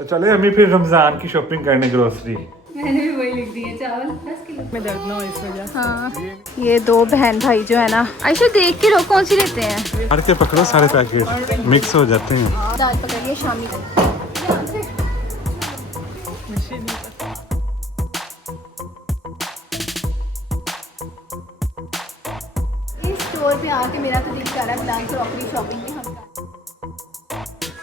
तो चले अम्मी फिर रमजान की शॉपिंग करने ग्रोसरी। मैंने भी वही लिख दिए, चावल 10 किलो में दर्द ना हो इस वजह। हाँ, ये 2 बहन भाई जो है ना, आयशा देख के लो कौन सी लेते हैं। हर के पकड़ो सारे पैकेट मिक्स हो जाते हैं। दाल पकड़िए शामी को। इस स्टोर पे आके मेरा तो दिल कर रहा है फिलहाल क्रॉकरी शॉपिंग में हम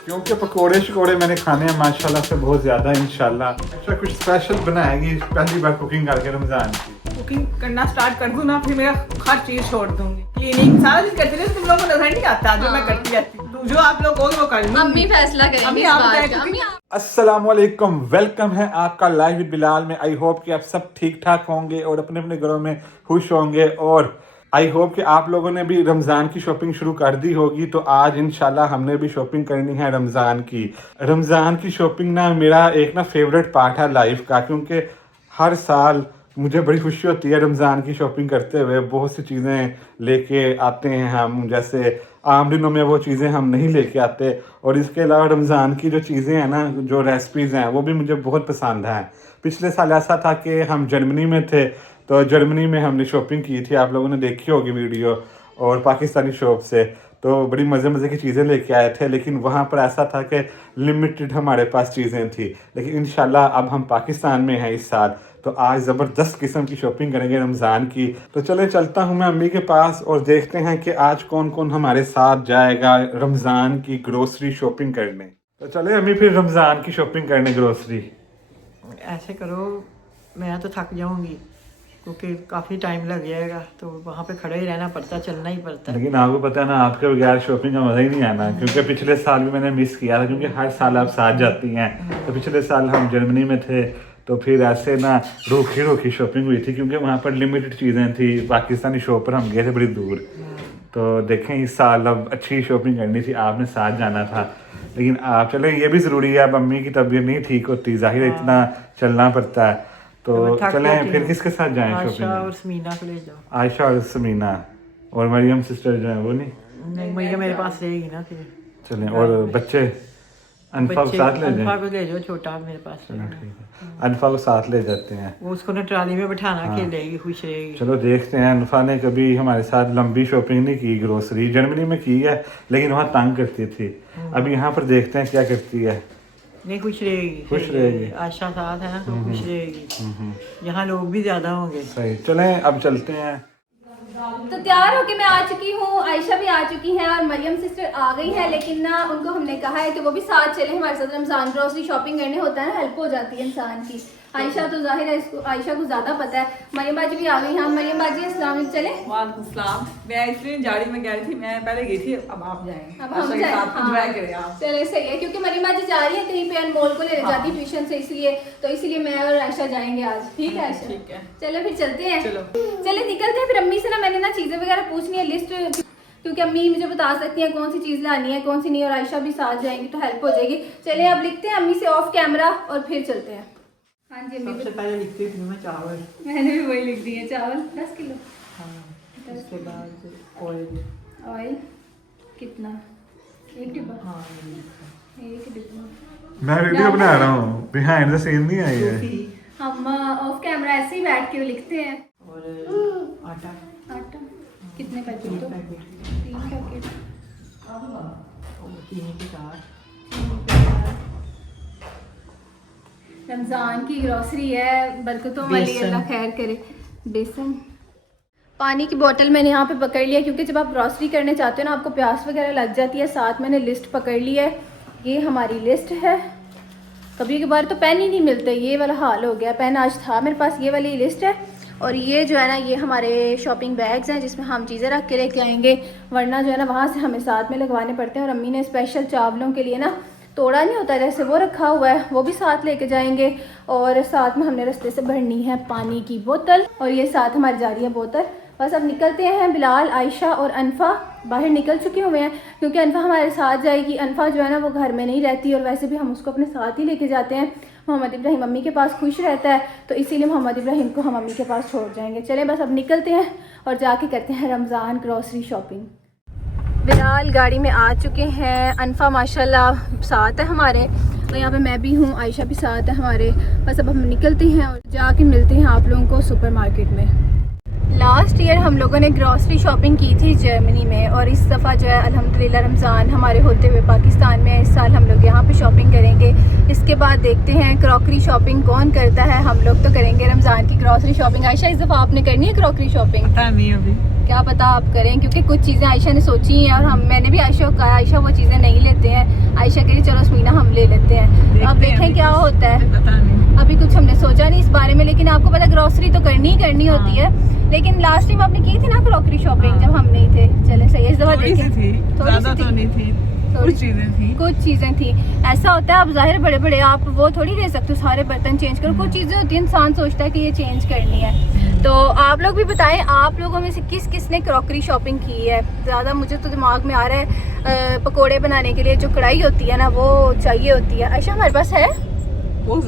क्योंकि पकोड़े शकोड़े मैंने खाने हैं माशाल्लाह से बहुत ज़्यादा। इंशाल्लाह अच्छा कुछ स्पेशल बनाएगी पहली बार कुकिंग करके रमज़ान की। कुकिंग करना स्टार्ट कर दूँ ना, फिर मेरा हर चीज़ छोड़ दूंगी। क्लीनिंग सारा चीज करती रहती, तुम लोगों को नजर नहीं आता जो मैं करती रहती हूँ। जो आप लोग कहोगे वो कर लूँगी। अम्मी फैसला करेंगी अम्मी इस आप बात बताएं का। cooking- अस्सलामुअलैकुम, वेलकम है आपका लाइव विद बिलाल में। आई होप कि आप सब ठीक ठाक होंगे और अपने अपने घरों में खुश होंगे। और आई होप कि आप लोगों ने भी रमज़ान की शॉपिंग शुरू कर दी होगी। तो आज इंशाल्लाह हमने भी शॉपिंग करनी है रमज़ान की। रमज़ान की शॉपिंग ना मेरा एक ना फेवरेट पार्ट है लाइफ का, क्योंकि हर साल मुझे बड़ी खुशी होती है रमज़ान की शॉपिंग करते हुए। बहुत सी चीज़ें लेके आते हैं हम, जैसे आम दिनों में वो चीज़ें हम नहीं लेके आते। और इसके अलावा रमज़ान की जो चीज़ें हैं ना, जो रेसिपीज़ हैं वो भी मुझे बहुत पसंद हैं। पिछले साल ऐसा था कि हम जर्मनी में थे, तो जर्मनी में हमने शॉपिंग की थी, आप लोगों ने देखी होगी वीडियो, और पाकिस्तानी शॉप से। तो बड़ी मज़े मज़े की चीज़ें लेके आए थे, लेकिन वहाँ पर ऐसा था कि लिमिटेड हमारे पास चीज़ें थी। लेकिन इंशाल्लाह अब हम पाकिस्तान में हैं इस साल, तो आज ज़बरदस्त किस्म की शॉपिंग करेंगे रमज़ान की। तो चले चलता हूँ मैं अम्मी के पास और देखते हैं कि आज कौन कौन हमारे साथ जाएगा रमज़ान की ग्रोसरी शॉपिंग करने। तो चले अम्मी फिर रमज़ान की शॉपिंग करने ग्रोसरी। ऐसे करो, मैं तो थक जाऊंगी क्योंकि काफ़ी टाइम लग जाएगा, तो वहाँ पे खड़े ही रहना पड़ता, चलना ही पड़ता है। लेकिन आपको पता है ना, आपके बगैर शॉपिंग का मज़ा ही नहीं आना। क्योंकि पिछले साल भी मैंने मिस किया था, क्योंकि हर साल आप साथ जाती हैं। तो पिछले साल हम जर्मनी में थे, तो फिर ऐसे ना रोकी रोकी शॉपिंग हुई थी, क्योंकि वहाँ पर लिमिटेड चीज़ें थी। पाकिस्तानी शॉप पर हम गए थे बड़ी दूर। तो देखें इस साल अब अच्छी शॉपिंग करनी थी, आपने साथ जाना था। लेकिन आप चले, ये भी ज़रूरी है, अब मम्मी की तबीयत नहीं ठीक होती, जाहिर है इतना चलना पड़ता है। तो चलें फिर किसके साथ जाएं आयशा शॉपिंग? और समीना को ले जाओ। आयशा और समीना और मरियम सिस्टर जो है वो नहीं। नहीं, मैया मेरे पास रहेगी ना फिर। चलें, और बच्चे अनफा को साथ ले अनफा जाएं। को ले जाओ, छोटा मेरे पास चलो रहेगा। ठीक है, अनफा को साथ ले जाते हैं। वो उसको ना ट्राली में बैठाना, खेलेगी, खुश रहेगी। चलो देखते हैं। अनफा ने कभी हमारे साथ लंबी शॉपिंग नहीं की ग्रोसरी, जर्मनी में की है लेकिन वहाँ तंग करती थी। अब यहाँ पर देखते हैं क्या करती है। नहीं, खुश रहेगी, खुश सही रहेगी। आशा साथ है ना, तो खुश रहेगी। यहाँ लोग भी ज्यादा होंगे। सही, चलें अब चलते हैं। तो तैयार होके मैं आ चुकी हूँ, आयशा भी आ चुकी हैं और मरियम सिस्टर आ गई हैं। लेकिन ना उनको हमने कहा है कि वो भी साथ चले हमारे साथ रमजान ग्रोसरी शॉपिंग करने। होता है ना, हेल्प हो जाती है इंसान की। आयशा तो जाहिर है इसको, आयशा को ज़्यादा पता है। मरियम बाजी भी आ गई हैं। मरियम बाजी अस्सलाम वालेकुम। चले वालेकुम सलाम। मैं इसलिए जाड़ी में गई थी, मैं पहले गई थी, अब आप जाएं। अब हम जाएं। हाँ। चले सही है, क्योंकि मरियम बाजी जा रही है कहीं पे, अनमोल को ले जाती ट्यूशन से, इसलिए तो इसीलिए मैं और आयशा जाएंगे आज। ठीक है आयशा? ठीक है। चलो फिर चलते हैं। चलो। चले निकलते हैं। फिर अम्मी से ना मैंने ना चीज़ें वगैरह पूछनी है, लिस्ट, क्योंकि अम्मी मुझे बता सकती हैं कौन सी चीज़ लानी है कौन सी नहीं, और आयशा भी साथ जाएंगी तो हेल्प हो जाएगी। चलिए अब लिखते हैं अम्मी से ऑफ कैमरा और फिर चलते हैं। हाँ जी अम्मी, सबसे पहले लिखती थी मैं चावल। मैंने भी वही लिख दिए, चावल 10 किलो। हाँ, उसके बाद ऑयल। ऑयल कितना? 1 डिब्बा। हाँ, 1 डिब्बा। मैं वीडियो बना रहा हूँ, बिहाइंड द सीन नहीं आई है। हम ऑफ कैमरा ऐसे ही बैठ के लिखते हैं। और आटा आटा कितने पैकेट? 3 तो पैकेट। 3 पैकेट। और चीनी के साथ रमज़ान की ग्रोसरी है, बरकतों वाली, बेसन। अल्लाह खैर करे। बेसन, पानी की बोतल मैंने यहाँ पे पकड़ लिया, क्योंकि जब आप ग्रोसरी करने चाहते हो ना आपको प्यास वगैरह लग जाती है। साथ मैंने लिस्ट पकड़ ली है, ये हमारी लिस्ट है। कभी कभार तो पेन ही नहीं मिलते, ये वाला हाल हो गया। पेन आज था मेरे पास, ये वाली लिस्ट है। और ये जो है ना, ये हमारे शॉपिंग बैग्स हैं जिसमें हम चीज़ें रख के लेके आएंगे, वरना जो है ना वहाँ से हमें साथ में लगवाने पड़ते हैं। और अम्मी ने स्पेशल चावलों के लिए ना तोड़ा नहीं होता जैसे, वो रखा हुआ है, वो भी साथ लेके जाएंगे। और साथ में हमने रास्ते से भरनी है पानी की बोतल, और ये साथ हमारी जा रही है बोतल। बस अब निकलते हैं। बिलाल, आयशा और अनफा बाहर निकल चुके हुए हैं, क्योंकि अनफा हमारे साथ जाएगी। अनफा जो है ना वो घर में नहीं रहती, और वैसे भी हम उसको अपने साथ ही लेके जाते हैं। मोहम्मद इब्राहिम मम्मी के पास खुश रहता है, तो इसीलिए मोहम्मद इब्राहिम को हम मम्मी के पास छोड़ जाएंगे। चले बस अब निकलते हैं और जाके करते हैं रमज़ान ग्रोसरी शॉपिंग। बिलाल गाड़ी में आ चुके हैं, अनफा माशाल्लाह साथ है हमारे, तो यहाँ पे मैं भी हूँ, आयशा भी साथ है हमारे। बस अब हम निकलते हैं और जाके मिलते हैं आप लोगों को सुपरमार्केट में। लास्ट ईयर हम लोगों ने ग्रॉसरी शॉपिंग की थी जर्मनी में, और इस दफ़ा जो है अल्हम्दुलिल्लाह रमज़ान हमारे होते हुए पाकिस्तान में, इस साल हम लोग यहाँ पे शॉपिंग करेंगे। इसके बाद देखते हैं क्रॉकरी शॉपिंग कौन करता है, हम लोग तो करेंगे रमज़ान की ग्रॉसरी शॉपिंग। आयशा इस दफ़ा आपने करनी है क्रॉकरी शॉपिंग? पता नहीं अभी, क्या पता आप करें, क्योंकि कुछ चीज़ें आयशा ने सोची हैं और मैंने भी आयशा को कहा आयशा वो चीज़ें नहीं लेते हैं। आयशा कह रही चलो स्मीना हम ले लेते हैं। तो अब देखें क्या होता है, पता नहीं। अभी कुछ हमने सोचा नहीं इस बारे में, लेकिन आपको पता ग्रॉसरी तो करनी ही करनी होती है। लेकिन लास्ट टाइम आपने की थी ना क्रॉकरी शॉपिंग जब हम नहीं थे। चले सही, इस दफा देखें। ज़्यादा तो नहीं थी, कुछ चीजें थी। ऐसा होता है, आप जाहिर बड़े बड़े आप वो थोड़ी ले सकते हो सारे बर्तन चेंज करो। कुछ चीजें होती है इंसान सोचता है कि ये चेंज करनी है। तो आप लोग भी बताएं, आप लोगों में से किस किस ने क्रॉकरी शॉपिंग की है। ज़्यादा मुझे तो दिमाग में आ रहा है पकोड़े बनाने के लिए जो कढ़ाई होती है ना, वो चाहिए होती है। आयशा हमारे पास है, बहुत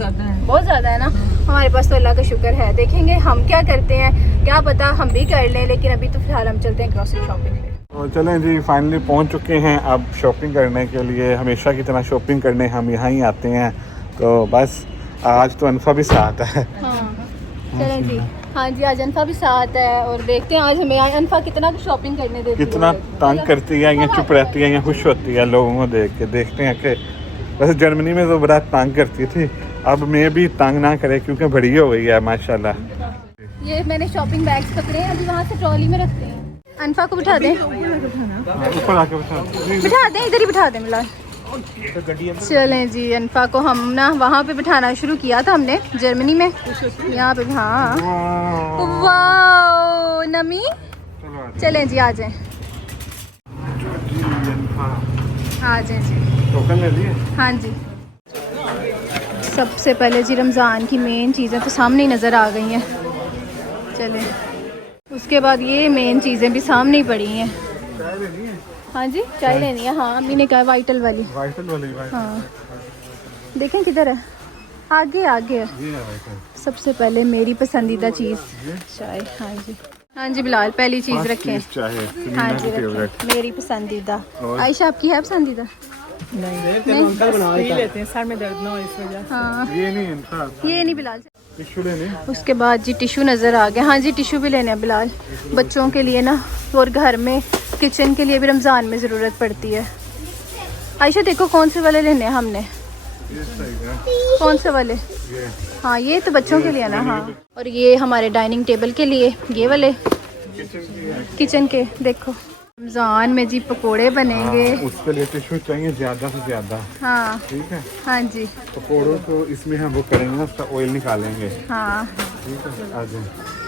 ज़्यादा है ना हमारे पास। तो अल्लाह का शुक्र है, देखेंगे हम क्या करते हैं, क्या पता हम भी कर लें। लेकिन अभी तो फिलहाल हम चलते हैं ग्रॉसरी शॉपिंग पे। और चलें जी, फाइनली पहुंच चुके हैं अब शॉपिंग करने के लिए। हमेशा की तरह शॉपिंग करने हम यहाँ ही आते हैं, तो बस आज तो अनफा भी साथ है। हाँ चलें जी, हाँ जी आज अनफा भी साथ है, और देखते हैं आज हमें अनफा कितना शॉपिंग करने देती है, कितना तंग करती है या चुप रहती है या खुश होती है लोगों को देख के। देखते हैं कि वैसे जर्मनी में तो बड़ा तंग करती थी, अब मैं भी तंग ना करे क्योंकि बड़ी हो गई है माशाल्लाह। ये मैंने शॉपिंग बैग्स पकड़े हैं, अभी वहाँ से ट्रॉली में रखते हैं। अनफा को बिठा दें, ऊपर आके बिठा दें, इधर ही बिठा दें मिला। चलें जी, अनफा को हम ना वहाँ पे बिठाना शुरू किया था हमने जर्मनी में, यहाँ पे। हाँ वाह नमी, चलें जी आ जाएं, आ जाएं जी। टोकन ले लिए? हाँ जी। सबसे पहले जी रमज़ान की मेन चीज़ें तो सामने ही नज़र आ गई हैं। चलें, उसके बाद ये मेन चीज़ें भी सामने ही पड़ी हैं। हाँ जी चाय लेनी है, हाँ अम्मी ने कहा वाइटल वाली। हाँ देखें किधर है, आगे आगे है। सबसे पहले मेरी पसंदीदा चीज़ चाय। हाँ जी, हाँ जी बिलाल पहली चीज़ रखें। हाँ जी रखें, मेरी पसंदीदा। आयशा आपकी है पसंदीदा? नहीं लेते हैं, सर में दर्द ना हो इस वजह से। हाँ ये नहीं बिलाल। टिश्यू लेने। उसके बाद जी टिश्यू नज़र आ गया। हाँ जी टिश्यू भी लेने हैं बिलाल, बच्चों के लिए ना, और घर में किचन के लिए भी रमज़ान में ज़रूरत पड़ती है। आयशा देखो कौन से वाले लेने हैं हमने, कौन से वाले? हाँ ये तो बच्चों के लिए ना। हाँ और ये हमारे डाइनिंग टेबल के लिए, ये वाले किचन के। देखो रमज़ान में जी पकोड़े बनेंगे। उसके लिए टिश्यू चाहिए ज़्यादा से ज़्यादा। हाँ ठीक है, हाँ जी। पकोड़ों को इसमें हम वो करेंगे ना, उसका ऑयल निकालेंगे। हाँ ठीक है, आ जाए।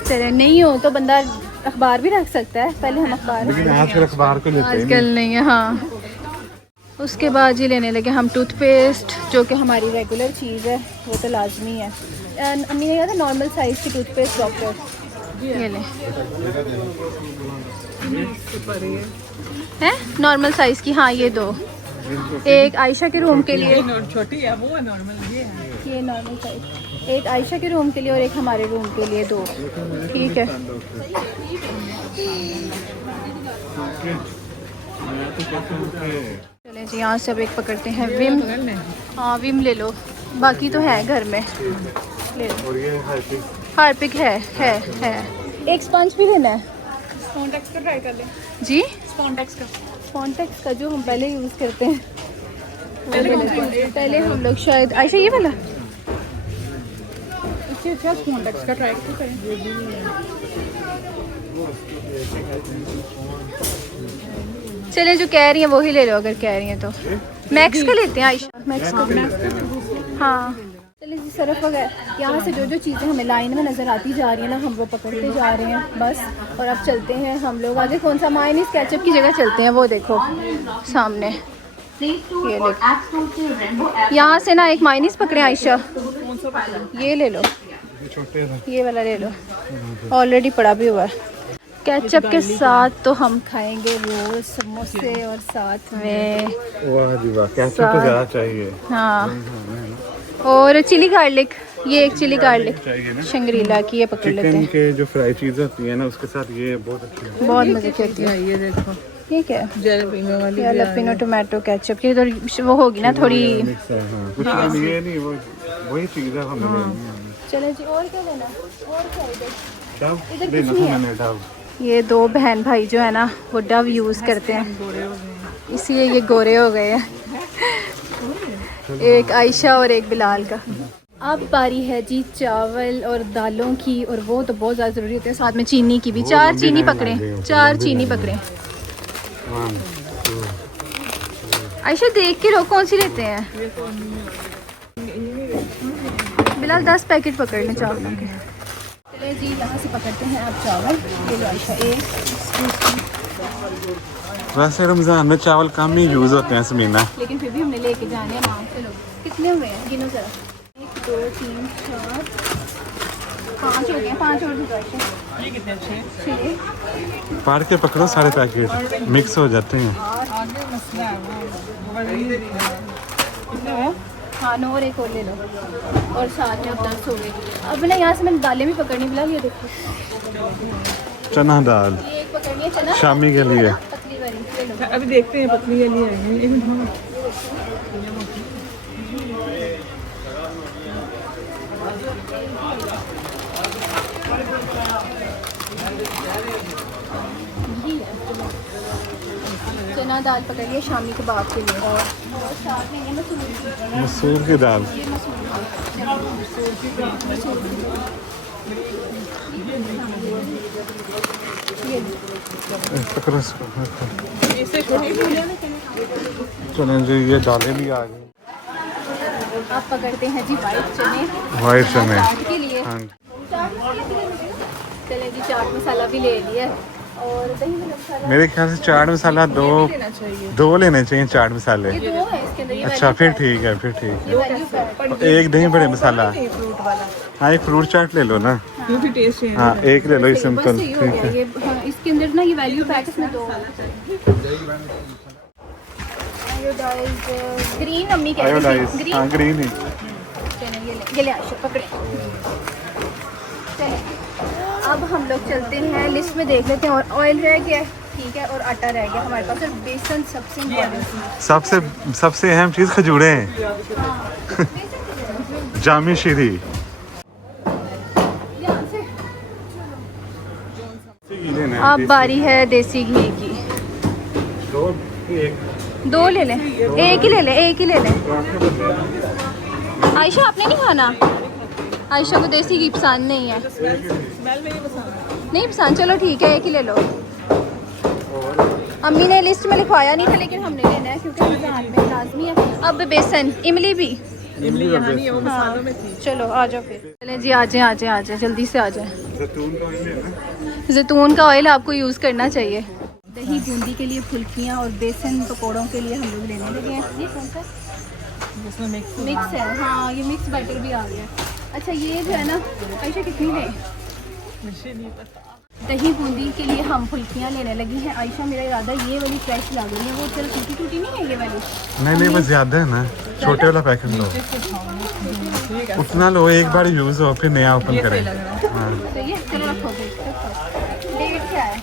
चले, नहीं हो तो बंदा अखबार भी रख सकता है, पहले हम अखबार, लेकिन आजकल अखबार को लेते हैं आजकल नहीं है। हाँ उसके बाद जी लेने लगे हम टूथपेस्ट, जो कि हमारी रेगुलर चीज़ है, वो तो लाजमी है। अम्मी ने कहा था नॉर्मल साइज़ की टूथपेस्ट डॉक्टर, ये लें है नॉर्मल साइज़ की। हाँ ये दो, एक आयशा के रूम के लिए, छोटी है वो है नॉर्मल, ये नॉर्मल साइज, एक आयशा के रूम के लिए और एक हमारे रूम के लिए, दो। ठीक है चलें जी, यहाँ से अब एक पकड़ते हैं विम। हाँ विम ले लो, बाकी तो है घर में, ले लो। और ये हार्पिक है। एक स्पंज भी लेना है। स्पॉन्टेक्स का ट्राई कर लें जी, स्पॉन्टेक्स का जो हम पहले यूज़ करते हैं पहले हम लोग शायद। आयशा ये वाला इससे अच्छा स्पॉन्टेक्स का ट्राई तो करें। चले जो कह रही हैं वही ले लो, अगर कह रही हैं तो मैक्स का लेते हैं। आयशा मैक्स का। हाँ चलिए जी, सरफ वगैरह यहाँ से जो जो चीज़ें हमें लाइन में नज़र आती जा रही है ना, हम वो पकड़ते जा रहे हैं बस। और अब चलते हैं हम लोग आगे। कौन सा मायनीज केचप की जगह चलते हैं, वो देखो सामने, ये देखो। यहाँ से ना एक मायनीज पकड़े आयशा, ये ले लो, ये वाला ले लो, ऑलरेडी पड़ा भी हुआ है। केचप के साथ तो हम खाएंगे रोल, समोसे, और साथ में वाह जी वाह, केचप तो ज़्यादा चाहिए। हाँ और चिली गार्लिक, ये एक चिली गार्लिक शंग्रीला की, ये पकड़ लेते हैं। चिकन के जो फ्राई चीज़ होती है ना, उसके साथ ये बहुत अच्छी है, बहुत मज़े की होती है। ये देखो ये क्या है? जैलपीनो वाली जैलपीनो टोमेटो केचप की तो वो होगी ना थोड़ी। कुछ ये नहीं, वो वही चीज़ है हमें लेनी है। चलो जी, और क्या लेना? और क्या इधर? डव इधर लेना कुछ नहीं था है। मैंने, डव। ये दो बहन भाई जो है ना वो डव यूज़ करते हैं, इसलिए ये गोरे हो गए हैं। एक आयशा और एक बिलाल का। अब बारी है जी चावल और दालों की, और वो तो बहुत ज़्यादा ज़रूरी होते हैं, साथ में चीनी की भी। वो 4 लंबी चीनी लाइन पकड़े, लग गई है, 4 लंबी चीनी लाइन। पकड़े। 1 2 आयशा देख के लो कौन सी लेते हैं। बिलाल 10 पैकेट पकड़ लें चावलों के। चले जी, यहाँ से पकड़ते हैं आप चावल। ये लो आयशा, एक। वैसे रमज़ान में चावल कम ही यूज़ होते हैं समीना। लेकिन फिर भी हमने लेके जाने हैं मांग से। लोग कितने हुए हैं गिनो जरा। 1 2 3 4 5 हो गए। 5 और भी आयशा। ये कितने अच्छे 6। पार के पकड़ो सारे पैकेट, मिक्स हो जाते हैं। आगे मसला है वो कितने हुए? हाँ 9 और एक और ले लो, और साथ में अब 10 हो गए। अब ना यहाँ से मैंने दालें भी पकड़नी। बिलाल ये देखो, चना दाल ये एक पकड़नी है चना शामी के लिए। पतली वाली ले लो। अभी देखते हैं पतली के लिए आएंगे। चना दाल पकड़िए शामी कबाब के लिए, और साथ में ये मसूर। मसूर की दाल। ये मसूर पकड़ो इसको। चलें जी, ये दालें भी आ गई। आप पकड़ते हैं जी वाइट चने। वाइट चने। चाट के लिए। हाँ। चाट मसाला भी ले लीजिए। चले जी, चाट मसाला भी ले लिया, और दही मसाला। मेरे ख्याल से चाट मसाला दो लेने चाहिए चाट मसाले। ये 2 है इसके अंदर। ये अच्छा फिर ठीक है, फिर ठीक ये वैल्यू पैक। है। एक दही बड़े मसाला। फ्रूट वाला हाँ, एक फ्रूट चाट ले लो ना। ये भी टेस्ट है। हाँ, एक ले लो ये बस सिंपल। सही हो ठीक गया है। ये। हाँ, इसके अंदर ना ये वैल्यू पैक इसमें 2 ग्रीन अम्मी कहती आयोडाइज, थी ग्रीन। हाँ ग्रीन ही। चलिए ये ले आयशा पकड़े। चलिए अब हम लोग चलते हैं, लिस्ट में देख लेते हैं। और ऑयल रह गया है, ठीक है, और आटा रह गया हमारे पास, और बेसन सबसे इम्पोर्टेंट। सबसे अहम चीज़ खजूरें हैं। जामी शीरी। अब बारी है देसी घी की। 2 ले लें, एक ही ले लें, एक ही ले लें। आयशा आपने नहीं खाना? आयशा को देसी घी पसंद नहीं है। स्मेल में ये पसंद। नहीं पसंद, चलो ठीक है, एक ही ले लो। अम्मी ने लिस्ट में लिखवाया नहीं था, लेकिन हमने लेना है क्योंकि रमज़ान में लाजमी है। अब बेसन, इमली भी। इमली यहाँ नहीं है, वो मसालों में थी। चलो आ जाओ फिर। चलें जी, आ जाए आ जाए आ जाए, जल्दी से आ जाए। जैतून का ऑयल है ना? जैतून का ऑयल आपको यूज़ करना चाहिए। दही बूंदी के लिए फुल्कियाँ, और बेसन पकौड़ों के लिए हम लोग लेने लगे हैं। ये कौन सा जिसमें मिक्स है? हाँ, ये मिक्स बैटर भी आ गया। अच्छा ये जो है ना आयशा, कितनी लें? मुझे नहीं पता। दही बूंदी के लिए हम फुल्कियाँ लेने लगी हैं। आयशा मेरा इरादा ये वाली फ्रेश लग रही है, वो चल टूटी टूटी नहीं है ये वाली। नहीं, वो ज्यादा है ना। छोटे वाला पैकेट लो, उतना लो, एक बार यूज हो फिर नया ओपन करें। हाँ। सही है, चलो रखो फिर। डेट क्या है?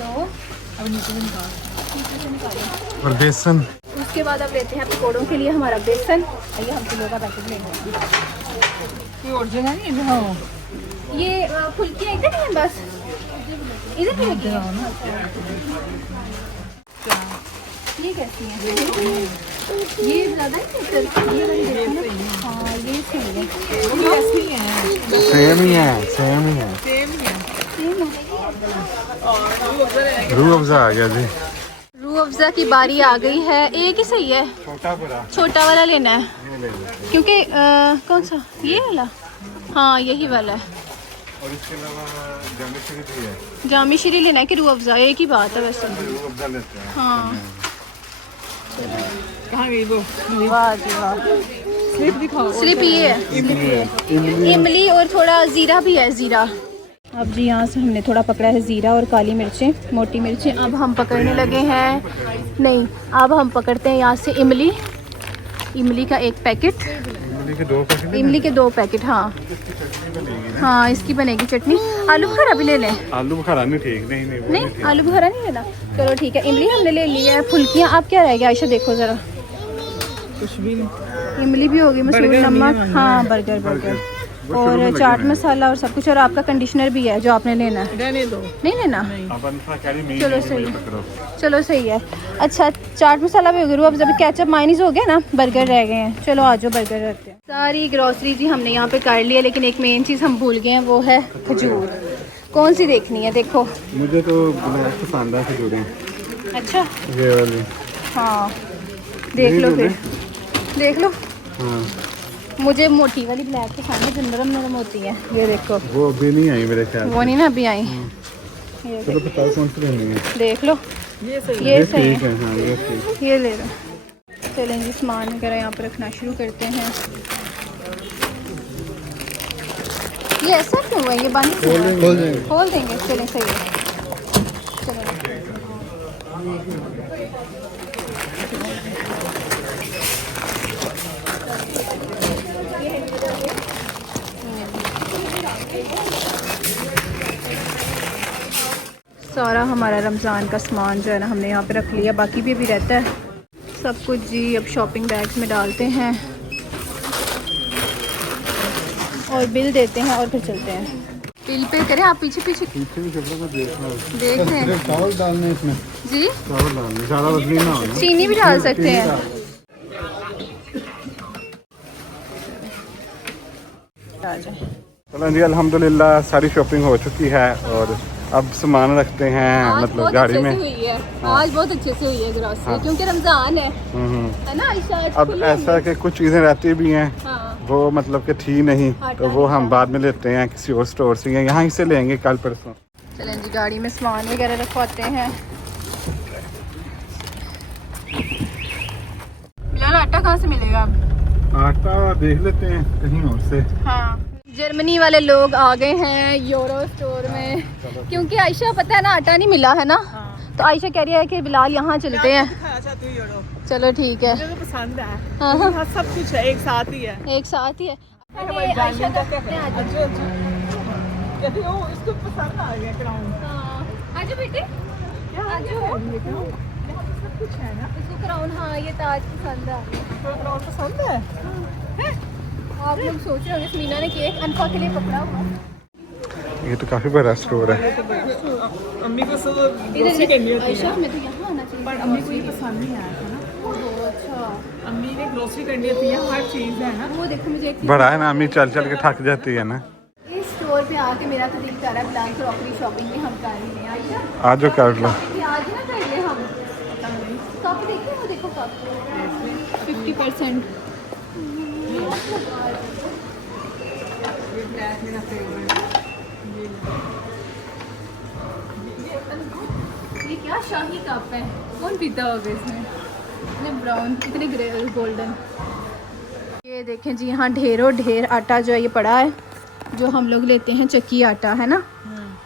2 अब नीचे से निकाल। से निकालो। और बेसन। उसके बाद अब लेते हैं पकौड़ों के लिए हमारा बेसन। ये हम किलो का पैकेट लेंगे। ये ओरिजिनल नहीं है जहाँ ये फुल्कियाँ इधर ही हैं बस, इधर भी लगी हैं। ये कैसी हैं? ये ज़्यादा है, ये वाली देखो ना। हाँ ये सही है। वो ऐसे ही है। सेम ही है, सेम ही है। सेम ही है। सेम है। रूह अफ़ज़ा आ गया जी। रूह अफ़ज़ा की बारी आ गई है। एक ही सही है, छोटा बड़ा छोटा वाला लेना है ये ले लो। क्योंकि कौन सा? ये वाला? हाँ यही वाला है। और इसके अलावा जामी शीरी भी है। जामी शीरी लेना है कि रूह अफ़ज़ा? एक ही बात है वैसे। रूह अफ़ज़ा लेते हैं। हाँ कहाँ गई वो? वाह जी वाह। स्लिप दिखाओ। स्लिप ये है, इमली और थोड़ा ज़ीरा भी है, ज़ीरा। अब जी यहाँ से हमने थोड़ा पकड़ा है ज़ीरा और काली मिर्चें, मोटी मिर्चें। अब हम पकड़ने लगे हैं, नहीं अब हम पकड़ते हैं यहाँ से इमली। इमली का एक पैकेट, इमली के 2 पैकेट। इमली के 2 पैकेट, हाँ हाँ इसकी बनेगी चटनी। आलू बुखारा भी ले लें। आलू बुखारा नहीं ठीक, नहीं नहीं, नहीं आलू बुखारा नहीं लेना, चलो ठीक है। इमली हमने ले ली है, फुल्कियाँ आप क्या रह गया आयशा देखो ज़रा। कुछ भी नहीं, इमली भी होगी, मसूर नमक, हाँ बर्गर और चाट मसाला और सब कुछ, और आपका कंडीशनर भी है जो आपने लेना है। रहने दो, नहीं लेना, चलो सही है, चलो सही है। अच्छा चाट मसाला भी हो गया, अब जब केचप माइनीज हो गया ना, बर्गर रह गए हैं। चलो आज बर्गर रखते हैं। सारी ग्रॉसरी जी हमने यहाँ पे कर ली है, लेकिन एक मेन चीज़ हम भूल गए हैं, वो है खजूर। कौन सी देखनी है? देखो मुझे तो पसंद है खजूरें। अच्छा ये वाली, हाँ देख लो फिर, देख लो। हाँ मुझे मोटी वाली ब्लैक पसंद है जो नरम नरम होती है, ये देखो। वो अभी नहीं आई मेरे ख्याल वो नहीं ना अभी आई। ये चलो बताओ कौन सी लेनी है। देख लो, ये सही ये सही ठीक है, है, हाँ ये ठीक। ये ले लो। चलें जी सामान वगैरह यहाँ पर रखना शुरू करते हैं। ये ऐसा क्यों हुआ? ये बंद क्यों हुआ? खोल देंगे। खोल देंगे, चलें सही है। चलें सारा हमारा रमज़ान का सामान जो है ना हमने यहाँ पे रख लिया, बाकी भी अभी रहता है सब कुछ जी। अब शॉपिंग बैग्स में डालते हैं और बिल देते हैं और फिर चलते हैं। बिल पे करें आप, पीछे पीछे पीछे भी चल रहा, देख रहे हैं चावल डालने इसमें, जी। चावल डालने ज़्यादा बदली ना हो। चीनी भी डाल सकते हैं। चलो जी अल्हम्दुलिल्लाह सारी शॉपिंग हो चुकी है और अब सामान रखते हैं मतलब गाड़ी में। हुई है आज, बहुत अच्छे से हुई है ग्रॉसरी, क्योंकि रमजान है ना आयशा। आज अब खुली ऐसा है कि कुछ चीज़ें रहती भी हैं, हाँ। वो मतलब कि थी नहीं, तो वो हम बाद में लेते हैं किसी और स्टोर से, या यहाँ से लेंगे कल परसों। चलें जी गाड़ी में सामान वगैरह रखवाते हैं। बिलाल आटा कहाँ से मिलेगा अब? आटा देख लेते हैं कहीं और से। हाँ जर्मनी वाले लोग आ गए हैं यूरो स्टोर में, क्योंकि आयशा पता है ना आटा नहीं मिला है ना, तो आयशा कह रही है कि बिलाल यहाँ चलते हैं। चलो ठीक है, मुझे तो पसंद है। हाँ हाँ, सब कुछ है, एक साथ ही है। एक साथ ही है। आयशा का कहती हो इसको पसंद आ गया क्राउन। आजो बेटे, आजो। सब कुछ है ना, इसको क्राउन, हाँ ये ताज पसंद आ गया। क्राउन पसंद है। आप लोग सोच रहे होंगे मीना ने केक अनफा के लिए पकड़ा हुआ। ये तो काफ़ी बड़ा स्टोर है। अम्मी को सब इधर आयशा में तो यहाँ आना चाहिए, पर अम्मी को ये पसंद नहीं आया था ना। ओह अच्छा, अम्मी ने ग्रोसरी करनी होती है, हर चीज़ है ना। वो देखो मुझे एक बड़ा है ना, अम्मी चल चल के थक जाती है ना। इस स्टोर पे आके मेरा तो दिल कर रहा है बिलाल क्रॉकरी शॉपिंग भी हम कर ही नहीं। आयशा आज जो कर लो। आज ना कर ले हम। कप देखिए, वो देखो कप 50%। ये क्या शाही कप है, कौन पीता होगा इसमें? इतने ब्राउन, इतने ग्रे गोल्डन। ये देखें जी यहाँ ढेरों ढेर आटा जो है ये पड़ा है, जो हम लोग लेते हैं चक्की आटा है ना।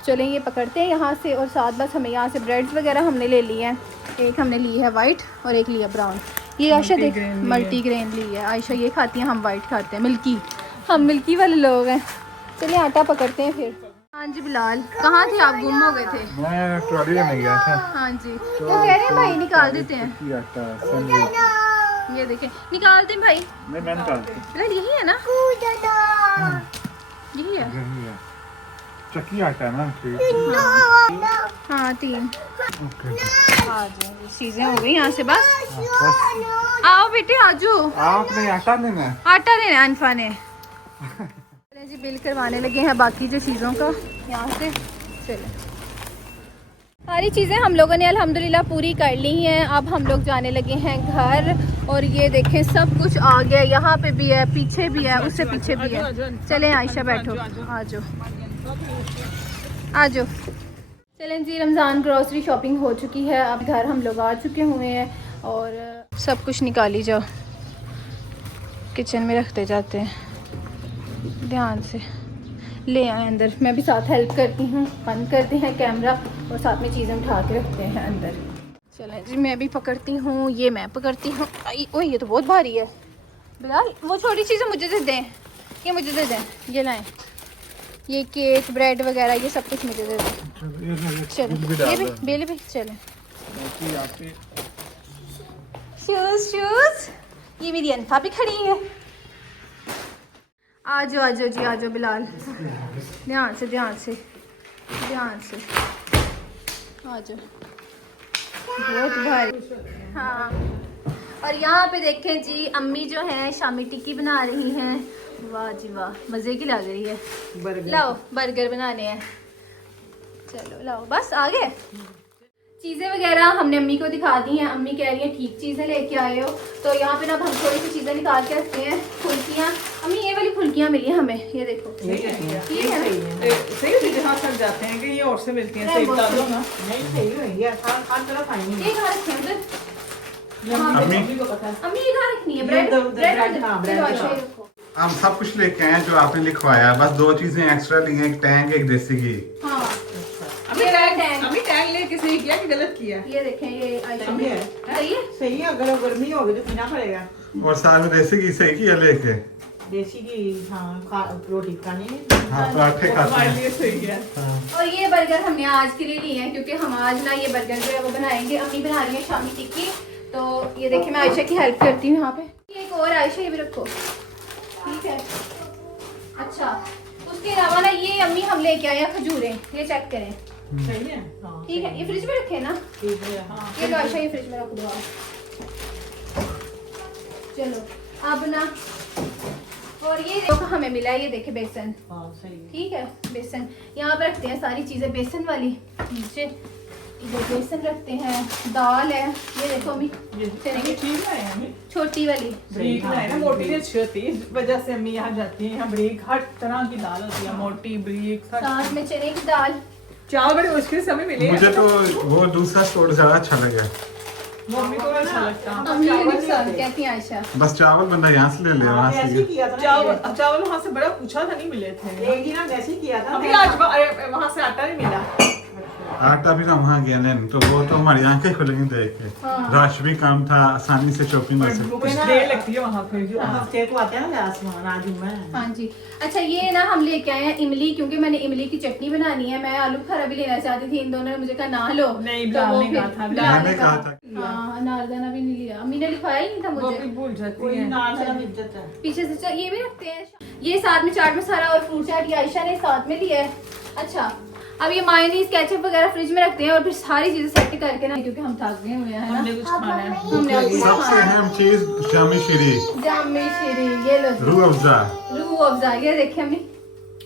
चलें ये पकड़ते हैं यहाँ से, और साथ बस हमें यहाँ से ब्रेड्स वगैरह हमने ले ली हैं। एक हमने ली है वाइट और एक लिया ब्राउन। ये आयशा देख मल्टी ग्रेन ली है। आयशा ये खाती हैं, हम वाइट खाते हैं, मिल्की। हम मिल्की वाले लोग हैं। चलिए आटा पकड़ते हैं फिर। हाँ जी बिलाल, कहाँ थे आप? गुम हो गए थे। मैं ट्रॉली में गया था। हाँ जी, वो कह रहे हैं भाई निकाल देते हैं। ये देखें निकाल दें भाई। मैं निकालती बिलाल यही है ना? यही है। चक्की आटा ना, ठीक। हाँ 3। आ जाओ, चीज़ें हो गई यहाँ से बस। बस आओ बेटे आजो। आपने आटा देना है। आटा देना अनफा ने। चले जी बिल करवाने लगे हैं बाकी जो चीज़ों का यहाँ से। चले सारी चीज़ें हम लोगों ने अल्हम्दुलिल्लाह पूरी कर ली हैं। अब हम लोग जाने लगे हैं घर, और ये देखें सब कुछ आ गया। यहाँ पे भी है, पीछे भी है, उससे पीछे भी है। चलें आयशा बैठो, आ जाओ आ जाओ। चलें जी रमज़ान ग्रॉसरी शॉपिंग हो चुकी है। अब घर हम लोग आ चुके हुए हैं, और सब कुछ निकाली जाओ, किचन में रखते जाते हैं। ध्यान से ले आए अंदर, मैं भी साथ हेल्प करती हूँ। बंद करते हैं कैमरा और साथ में चीज़ें उठा के रखते हैं अंदर। चलें जी मैं भी पकड़ती हूँ, ये मैं पकड़ती हूँ। ओह ये तो बहुत भारी है, बिलाल वो छोटी चीज़ें मुझे दे दें, ये मुझे दे दें, ये लाएं, ये केक ब्रेड वगैरह ये सब कुछ मुझे दे दें। चलो ये भी बिल भी चलो। शूज़ शूज़, ये मेरी अनफा भी खड़ी है। आ जाओ जी, आ जाओ बिलाल, ध्यान से ध्यान से ध्यान से आ जाओ। बहुत भारी। हाँ, और यहाँ पे देखें जी अम्मी जो है शामी टिक्की बना रही हैं। वाह जी वाह, मज़े की लग रही है। लाओ बर्गर बनाने हैं, चलो लाओ, बस आ गए। चीज़ें वगैरह हमने अम्मी को दिखा दी हैं। अम्मी कह रही है ठीक चीज़ें लेके आए हो, तो यहाँ पे ना हम थोड़ी सी चीज़ें निकाल के रखते हैं। फुल्कियाँ, अम्मी ये वाली फुल्कियाँ मिली हमें, ये देखो ठीक है ना? सही जहाँ तक जाते हैं कि ये और से मिलती हैं, सही बता दो ना। नहीं सही होगी, हर तरफ आएंगी। ये कहाँ रखे हैं उधर? अम्मी को पता है। अम्मी ये कहाँ रखनी है? ब्रेड ब्रेड, हाँ ब्रेड रखो। हम सब कुछ लेके आए हैं जो आपने लिखवाया, बस 2 चीजें एक्स्ट्रा ली हैं, एक टैंक एक देसी घी। हाँ अभी टैंक लेके सही किया कि गलत किया? ये देखें, ये आयशा सही है, सही है, सही है। अगर गर्मी होगी तो पीना पड़ेगा। और साथ में देसी घी सही किया लेके। देसी की हाँ, रोटी खानी है। हाँ, पराठे खाते हैं। लिए सही है। और ये बर्गर हमने आज के लिए लिए हैं क्योंकि हम आज ना ये बर्गर जो है वो बनाएंगे। अम्मी बना रही है शामी टिक्की, तो ये देखिए मैं आयशा की हेल्प करती हूँ यहाँ पे। एक और आयशा ये भी रखो, ठीक है। अच्छा, उसके अलावा ना ये अम्मी हम लेके आए हैं खजूरें, ये चेक करें। सही है, ठीक है, ये फ्रिज में रखे ना? ठीक है, हाँ। ये आयशा ये फ्रिज में रख दो आप। चलो अब ना, और ये देखो हमें मिला है, ये देखे बेसन। हाँ, सही है। ठीक है, बेसन यहाँ पे रखते हैं सारी चीज़ें बेसन वाली। नीचे इधर बेसन रखते हैं, दाल है, ये देखो अम्मी चने की ठीक है अम्मी, छोटी वाली। ब्रेक है ना, मोटी नहीं अच्छी होती, इस वजह से अम्मी यहाँ जाती है। यहाँ ब्रेक हर तरह की दाल होती है, मोटी ब्रेक। साथ में चने की दाल। चावल बड़े मुश्किल से हमें मिले। मुझे तो वो दूसरा स्टोर ज्यादा अच्छा लगा। मम्मी को अच्छा लगता है। अम्मी ये नुकसान कहती हैं आयशा। बस चावल बंदा यहाँ से ले ले, वहाँ से। चावल वहाँ से बड़ा पूछा था, नहीं मिले थे। एक दिन हम ऐसे ही किया था। अभी आज वहाँ से आटा नहीं मिला। आटा भी ना वहाँ गया लेने, तो वो तो हमारी आंखें खुलेंगी देख के। रश भी कम था, आसानी से शॉपिंग हो सकती कुछ देर लगती है वहाँ पे। हफ्ते को आते हैं ना आसमान आज में। हाँ जी। अच्छा ये ना हम लेके आए हैं इमली, क्योंकि मैंने इमली की चटनी बनानी है। मैं आलू बुखारा भी लेना चाहती थी, इन दोनों ने मुझे कहा ना लो। नहीं, तो वो बिलाल ने कहा था। बिलाल मैंने कहा था। हाँ, अनारदाना भी नहीं लिया, अम्मी ने लिखवाया ही नहीं था वो मुझे। भी भूल जाती कोई है। नाम से इज्जत है। पीछे से ये भी रखते हैं। ये साथ में चाट मसाला और फ्रूट चाट, ये आयशा ने साथ में लिया है। अच्छा, अब ये मायोनीज केचप वगैरह फ्रिज में रखते हैं और फिर सारी चीजें सेट करके ना, क्योंकि हम थक गए हुए हैं ना, हमने कुछ खाना है। हमने अब कुछ सबसे खाना है। अहम चीज जामी शीरी, जामी शीरी, ये लो रूह अफ़ज़ा। रूह अफ़ज़ा, ये देखिए हमने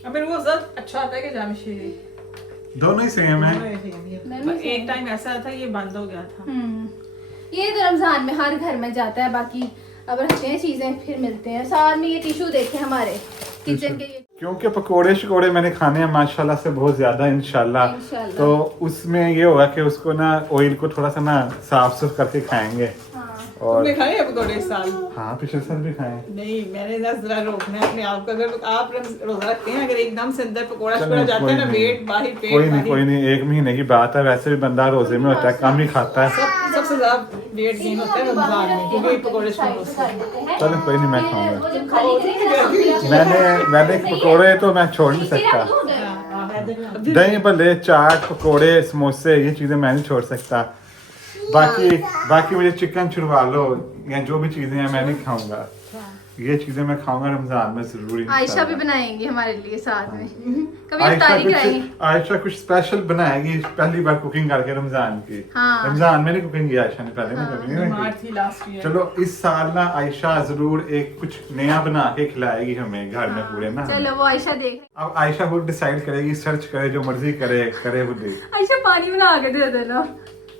अबे वो ज़्यादा अच्छा आता है कि जामशीरी? दोनों ही सेम है। एक टाइम ऐसा था ये बंद हो गया था। ये तो रमजान में हर घर में जाता है। बाकी अब रखते हैं चीजें, फिर मिलते हैं। साथ में ये टिश्यू देखें हमारे किचन के, क्योंकि पकोड़े शकोड़े मैंने खाने हैं माशाल्लाह से बहुत ज्यादा इंशाल्लाह। इंशाल्लाह। तो उसमें ये होगा कि उसको ना ऑयल को थोड़ा सा ना साफ सुफ करके खाएंगे। और तुमने खाए अब थोड़े साल? हाँ, पिछले साल भी खाए। नहीं, मैंने ना जरा रोकना है अपने आप को। अगर आप रोजा रखते हैं, अगर एकदम से अंदर पकोड़ा चलो, शकोड़ा जाता है ना, कोई नहीं। पेट बाहर पेट कोई बाहर। नहीं, 1 महीने की बात है। वैसे भी बंदा रोजे में होता है, कम ही खाता है। सबसे ज्यादा वेट गेन होता है रमजान में, क्योंकि पकोड़े शकोड़े से। चलो कोई नहीं, मैं खाऊंगा। मैंने पकोड़े तो मैं छोड़ नहीं सकता। दही भल्ले, चाट, पकोड़े, समोसे, ये चीजें मैं नहीं छोड़ सकता। बाकी मुझे चिकन छुड़वा लो या जो भी चीजें हैं मैं नहीं खाऊंगा। ये चीजें मैं खाऊंगा रमजान में जरूरी। आयशा भी बनाएंगी हमारे लिए साथ में, कभी आयशा इफ्तारी कराएंगे। आयशा कुछ स्पेशल बनाएगी, पहली बार कुकिंग करके रमजान की। हाँ। रमजान में नहीं कुकिंग की आयशा ने, पहले नहीं कभी नहीं बीमार की। थी लास्ट ईयर। चलो इस साल ना आयशा जरूर एक कुछ नया बना के खिलाएगी हमें घर में पूरे ना। चलो वो आयशा देख, अब आयशा खुद डिसाइड करेगी, सर्च करे, जो मर्जी करे खुद ही। आयशा पानी बना के दे देना।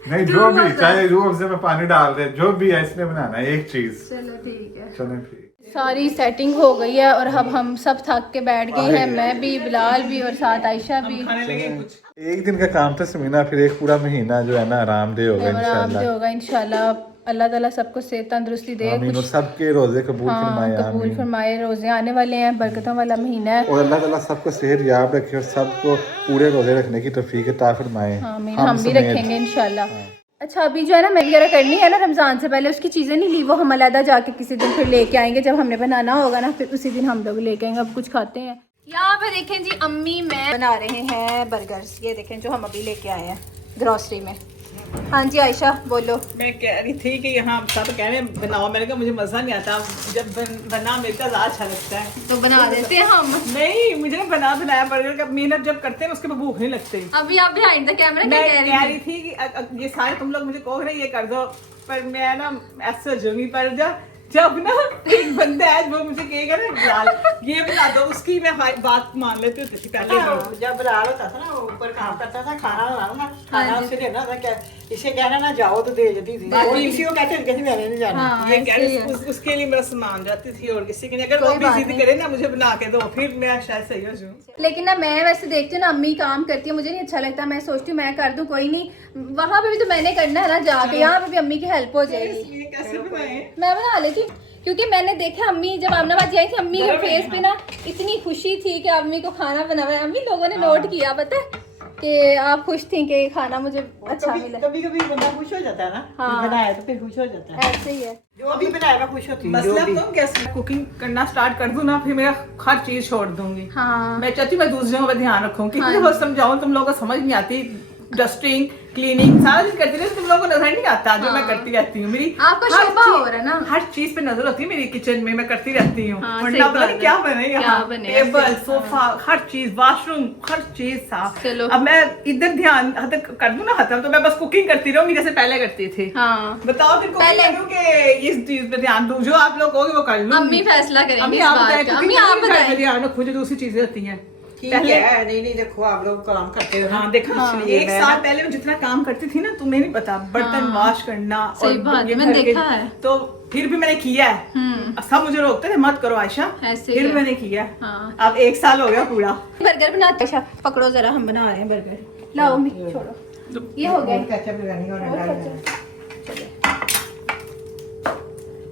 नहीं, जो भी चाहे रूह अफ़ज़ा में पानी डाल दे, जो भी है इसने बनाना है एक चीज। चलो ठीक है। चलो ठीक। सारी सेटिंग हो गई है और अब हम सब थक के बैठ गए हैं, मैं भी, बिलाल भी और साथ आयशा भी। खाने लगे कुछ। एक दिन का काम था समीना, फिर एक पूरा महीना जो है ना आरामदेह होगा आराम से इंशाल्लाह। होगा इंशाल्लाह। अल्लाह ताला सबको सेहत तंदुरुस्ती दे, आमीन। और कुछ सबके रोजे कबूल हाँ फरमाए कबूल आमीन। फरमाए। रोजे आने वाले हैं, बरकतों वाला महीना है। और अल्लाह ताला सबको सेहत याब रखे और सबको पूरे रोजे रखने की तौफीक अता फरमाए। आमीन, हम भी समेत। रखेंगे इंशाल्लाह। अच्छा अभी जो है ना मैं वगैरह करनी है ना रमज़ान से पहले, उसकी चीज़ें नहीं ली, वो हम अलहदा जाके किसी दिन फिर लेके आएंगे जब हमने बनाना होगा ना, फिर उसी दिन हम लोग लेके आएंगे। अब कुछ खाते हैं। यहाँ पे देखें जी अम्मी मैं बना रहे हैं बर्गर्स, ये देखें जो हम अभी लेके आए हैं ग्रॉसरी में। हाँ जी आयशा बोलो। मैं कह रही थी कि यहाँ सब कह रहे हैं बनाओ, मैंने कहा मुझे मज़ा नहीं आता, जब बना मिलता ज़्यादा अच्छा लगता है तो बना देते हैं हम। नहीं मुझे ना बनाया बर्गर का मेहनत जब करते हैं उसके बाद भूख नहीं लगती। अभी आप बिहाइंड द कैमरा मैं क्या कह रही थी कि ये सारे तुम लोग मुझे कहो रहे ये कर दो, पर मैं ना ऐसे सोचूंगी, पर जब ना एक बंदा है वो मुझे कहेगा ना बिलाल ये बना दो, उसकी मैं बात मान लेती होती थी पहले। जब बिलाल होता था ना वो ऊपर काम करता था, खाना बनाना ना, खाना उसे देना था, क्या इसे कहना ना जाओ तो दे देती थी, और किसी को कहते थे मैंने नहीं जाना। ये कह रही उसके लिए मेरा सामान जाती थी, और किसी के नहीं, अगर वो भी जिद करे ना मुझे बना के दो फिर मैं शायद सही हो जाऊँ। लेकिन ना मैं वैसे देखती हूँ ना अम्मी काम करती है, मुझे नहीं अच्छा लगता, मैं सोचती हूँ मैं कर दूँ, कोई नहीं, वहाँ पे भी तो मैंने करना है ना जाके, यहाँ पे भी अम्मी की हेल्प हो जाएगी। ये कैसे बनाए? मैं बना लेती हूँ, क्योंकि मैंने देखा अम्मी जब आमनाबाद जी आई थी, अम्मी के फेस पे ना इतनी खुशी थी कि अम्मी को खाना बना हुआ है। अम्मी लोगों ने नोट किया पता है कि आप खुश थी कि खाना मुझे अच्छा मिला। कभी कभी बंदा खुश हो जाता है ना, हाँ। बनाया तो फिर खुश हो जाता है, ऐसे ही है। जो भी बनाया मैं खुश होती हूँ। मतलब तुम कैसे कुकिंग करना स्टार्ट कर दूँ ना, फिर मेरा हर चीज छोड़ दूंगी। हाँ मैं चाहती हूँ मैं दूसरों का ध्यान रखूँ, कितनी बहुत समझाऊँ तुम लोगों को समझ नहीं आती, डस्टिंग क्लीनिंग सारा चीज करती रहती, तुम लोगों को नजर नहीं आता जो मैं करती रहती हूँ। मेरी आपका शोभा हो रहा है ना, हर चीज पे नजर होती है मेरी, किचन में मैं करती रहती हूँ, हाँ, वरना सही पता बात नहीं है। क्या बने क्या यहाँ, बने, टेबल ऐसे। सोफा हर चीज, वाशरूम हर चीज साफ। चलो। अब मैं इधर ध्यान कर दूँ ना खत्म, तो मैं बस कुकिंग करती रहूंगी जैसे पहले करती थी। हाँ बताओ फिर कुकिंग पहले- करूँ कि इस चीज पे ध्यान दूँ, जो आप लोग कहोगे वो कर लूँ। अम्मी फैसला करेंगी अम्मी इस आप बात बताएं, का। cooking अम्मी करेंगी, आप घर में बताएं। ध्यान रखो, जो दूसरी चीजें होती हैं। ठीक है, नहीं देखो आप लोग काम करते हो ना। हाँ देखो इसलिए एक मैं साल ना- पहले मैं जितना काम करती थी ना तुम्हें नहीं पता, बर्तन वॉश करना सही बात है, ये मैंने घर के- देखा है। तो फिर भी मैंने किया है। सब मुझे रोकते थे मत करो आयशा, ऐसे फिर ही भी है। मैंने किया। हाँ। अब एक साल हो गया पूरा। बर्गर बनाते अच्छा पकड़ो जरा, हम बना रहे हैं बर्गर। लाओ अम्मी छोड़ो, ये हो गया। केचप लगानी और और डालना। केचप।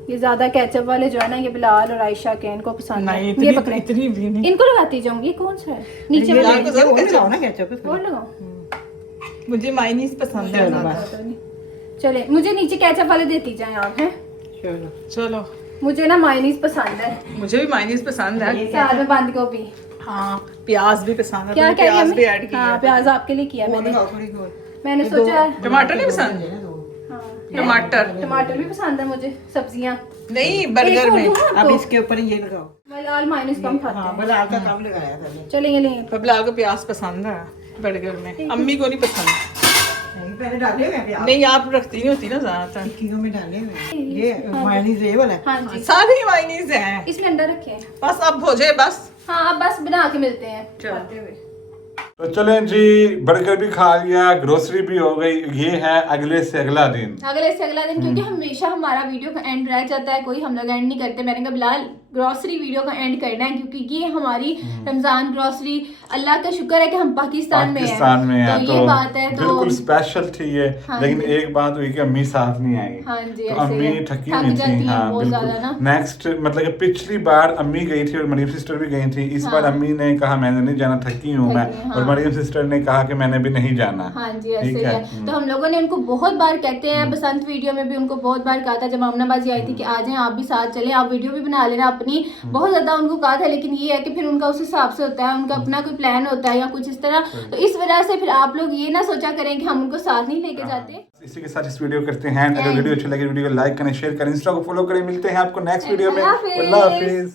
ये ज्यादा केचप वाले जो है ना, ये बिलाल और आयशा के इनको पसंद है। नहीं ये पकड़े, इतनी भी नहीं। इनको लगाती जाऊंगी। ये कौन सा है नीचे ये वाला? लाल को जरूर लगाओ ना केचप। और लगाओ। मुझे मायनीज पसंद है। चले मुझे नीचे केचप वाले देती जाए आप हैं। चलो चलो मुझे ना मायनीज पसंद है, मुझे भी मायनीज पसंद है। साथ में बंद गोभी। हाँ प्याज भी पसंद है, क्या मैंने क्या प्याज किया भी मैं? ऐड किया हाँ है। प्याज आपके लिए किया मैंने। लगाओ थोड़ी और। मैंने सोचा टमाटर नहीं पसंद? हाँ, टमाटर टमाटर भी पसंद है मुझे, सब्जियां। नहीं एक बर्गर और में। दूँ आपको? अब इसके ऊपर ये लगाओ। बिलाल मायनीज कम खाते हाँ हैं। बिलाल का कम लगाया पहले। चलेंगे नहीं पर बिलाल को प्याज पसंद है बर्गर में, अम्मी को नहीं पसंद। नहीं पहले डाले हुए हैं प्याज। नहीं आप रखती नहीं होती ना ज्यादातर। टिक्कियों में डाले हुए हैं। ये मायनीज ये वाला है। हाँ जी, सारी मायनीज है, इसमें अंडा रखे हैं। बस अब हो जाए बस। हाँ अब बस बना के मिलते हैं चलो। खाते हुए। तो चलें जी, बर्गर भी खा लिया, ग्रोसरी भी हो गई। ये है अगले से अगला दिन। अगले से अगला दिन, क्योंकि हमेशा हमारा वीडियो का एंड रह जाता है, कोई हम लोग एंड नहीं करते। मैंने कहा बिलाल ग्रोसरी वीडियो का एंड करना है, क्योंकि ये हमारी रमजान ग्रोसरी, अल्लाह का शुक्र है कि हम पाकिस्तान में हैं। तो ये बात है, तो बिल्कुल स्पेशल थी ये। हाँ लेकिन जी। एक बात हुई कि अम्मी साथ नहीं आई। हाँ जी, तो ऐसे अम्मी ही है। थकी थक हुई जाती थी। हैं हाँ बहुत बिल्कुल। ज्यादा ना। नेक्स्ट मतलब कि पिछली बार अम्मी गई थी और मरियम सिस्टर भी गई थी। इस बार अम्मी ने कहा मैंने नहीं जाना, थकी हूँ मैं। थकी, हाँ। और मरियम सिस्टर ने कहा कि मैंने भी नहीं जाना। हाँ जी ऐसे ठीक ही है। है। तो हम लोगों ने उनको बहुत बार कहते हैं, बसंत वीडियो में भी उनको बहुत बार कहा था, जब आमनाबाजी आई थी कि आ जाएं आप भी साथ चलें, आप वीडियो भी बना लेना अपनी। बहुत ज्यादा उनको कहा था, लेकिन ये है कि फिर उनका उस हिसाब से होता है, उनका अपना कोई प्लान होता है या कुछ इस तरह। तो इस वजह से फिर आप लोग ये ना सोचा करें कि हम उनको साथ नहीं लेके जाते। इसी के साथ इस वीडियो करते हैं। अगर वीडियो अच्छी लगे वीडियो को लाइक करें, शेयर करें, इंस्टा को फॉलो करें। मिलते हैं आपको नेक्स्ट वीडियो में। अल्लाह हाफिज। अल्लाह हाफिज।